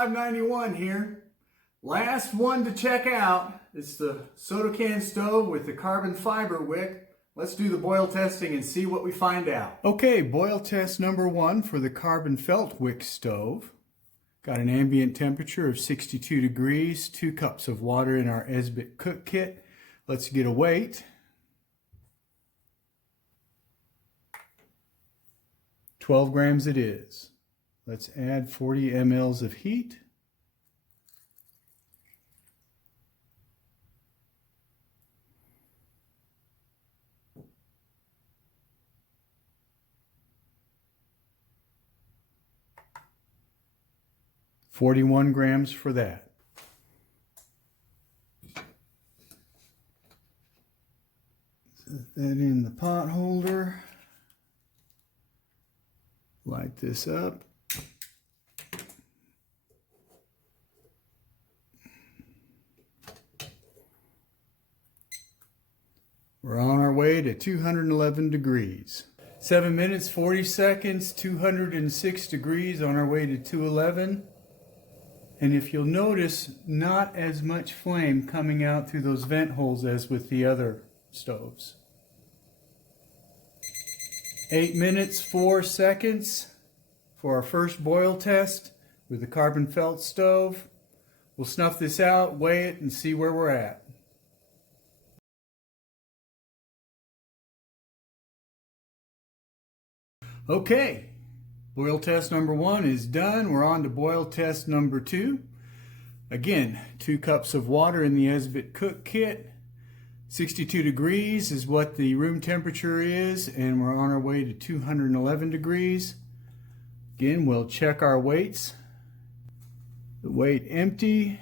591 here. Last one to check out. It's the soda can stove with the carbon fiber wick. Let's do the boil testing and see what we find out. Okay, boil test number 1 for the carbon felt wick stove. Got an ambient temperature of 62 degrees, 2 cups of water in our Esbit cook kit. Let's get a weight. 12 grams it is. Let's add 40 mLs of heat. $41 grams for that. Set that in the pot holder. Light this up. We're on our way to 211 degrees. 7 minutes, 40 seconds, 206 degrees, on our way to 211. And if you'll notice, not as much flame coming out through those vent holes as with the other stoves. 8 minutes, 4 seconds for our first boil test with the carbon felt stove. We'll snuff this out, weigh it, and see where we're at. Okay. Boil test number 1 is done. We're on to boil test number 2. Again, 2 cups of water in the Esbit cook kit. 62 degrees is what the room temperature is, and we're on our way to 211 degrees. Again, we'll check our weights. The weight empty,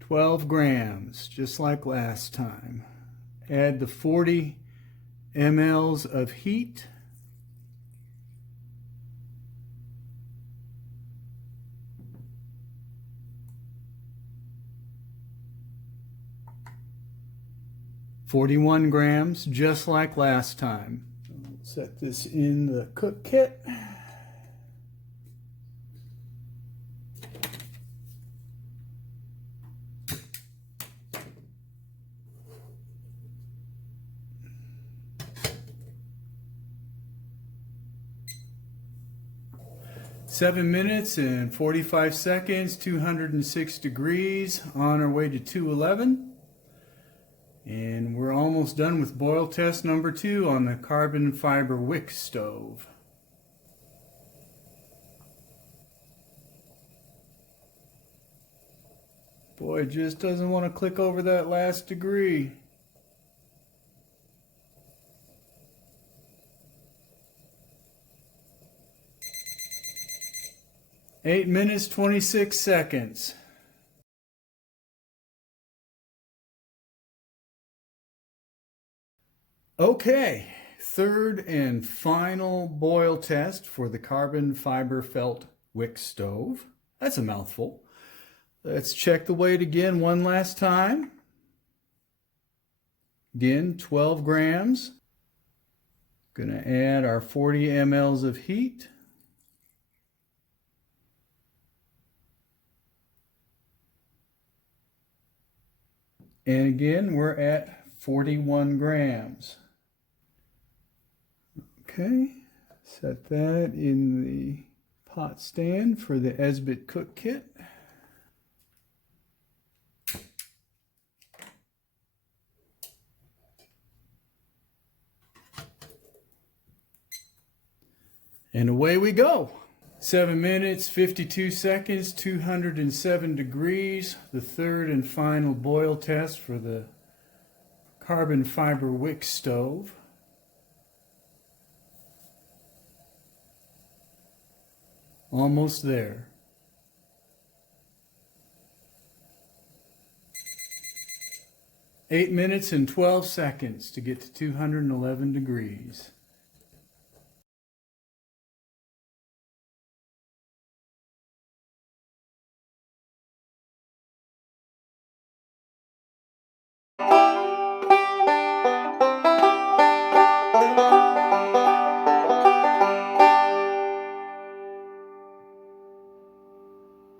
12 grams, just like last time. Add the 40 mLs of heat. $41 grams, just like last time. Set this in the cook kit. Seven minutes and 45 seconds, 206 degrees, on our way to 211. And we're almost done with boil test number 2 on the carbon fiber wick stove. Boy, it just doesn't want to click over that last degree. Eight minutes, 26 seconds. Okay, third and final boil test for the carbon fiber felt wick stove. That's a mouthful. Let's check the weight again one last time. Again, 12 grams. Gonna add our 40 mLs of heat. And again, we're at 41 grams. Okay, set that in the pot stand for the Esbit cook kit. And away we go. 7 minutes, 52 seconds, 207 degrees. The third and final boil test for the carbon fiber wick stove. Almost there. 8 minutes and 12 seconds to get to 211 degrees.